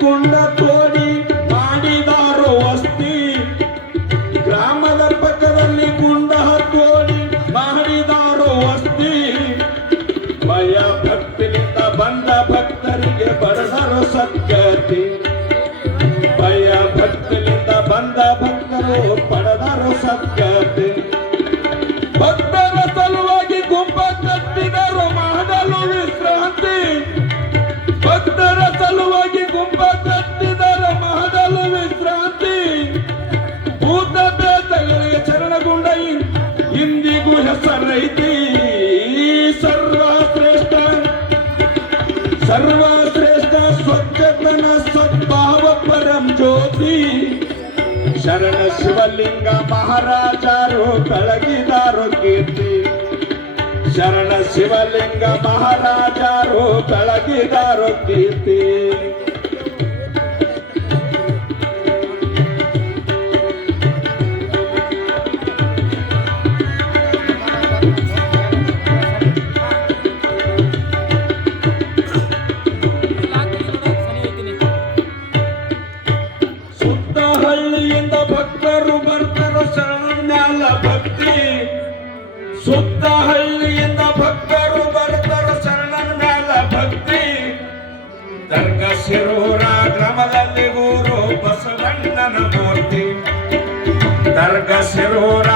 ಕುಂಡ ತೋಡಿ ಮಾಡಿದಾರೋ ವಸ್ತಿ. ಗ್ರಾಮದ ಪಕ್ಕದಲ್ಲಿ ಕುಂಡ ತೋಡಿ ಮಾಡಿದಾರೋ ವಸ್ತಿ. ಭಯ ಭಕ್ತಿಯಿಂದ ಬಂದ ಭಕ್ತರಿಗೆ ಬಡದರು ಸದ್ಗತಿ. ಭಯ ಭಕ್ತಿಯಿಂದ ಬಂದ ಭಕ್ತರು ಪಡೆದರು ಸದ್ಗತಿ. ಭಕ್ತರ ಸಲುವಾಗಿ ಗುಂಪ ಕಟ್ಟಿದರು ಮಾಡಲು ವಿಶ್ರಾಂತಿ. ಭಕ್ತರ ಸಲುವಾಗಿ ಗುಂಪ ಕಟ್ಟಿದರು ಮಾಡಲು ವಿಶ್ರಾಂತಿ. ಭೂತ ಪ್ರೇತಗಳಿಗೆ ಶರಣಗೊಂಡ ಇಂದಿಗೂ ಹೆಸರೈತಿ. ಸರ್ವಶ್ರೇಷ್ಠ ಸರ್ವಶ್ರೇಷ್ಠ ಸ್ವಚ್ಛತನ ಸದ್ಭಾವ ಪರಂ ಜ್ಯೋತಿ. ಶರಣ ಶಿವಲಿಂಗ ಮಹಾರಾಜರು ಬೆಳಗಿದಾರು ಕೀರ್ತಿ. ಶರಣ ಶಿವಲಿಂಗ ಮಹಾರಾಜರು ಬೆಳಗಿದಾರು ಕೀರ್ತಿ. ಸುತ್ತ ಹಳ್ಳಿಯಿಂದ ಭಕ್ತರು ಬರ್ತಾರೋ ಶರಣ್ಯಾಲ ಭಕ್ತಿ. ಸುತ್ತ ಹಳ್ಳಿಯಿಂದ ಭಕ್ತರು ಬರ್ತಾರೋ ಶರಣನ ಮ್ಯಾಲ ಭಕ್ತಿ. ದರ್ಗ ಶಿರೂರ ಗ್ರಾಮದಲ್ಲಿ ಊರು ಬಸವಣ್ಣನ ಮೂರ್ತಿ. ದರ್ಗ ಶಿರೂರ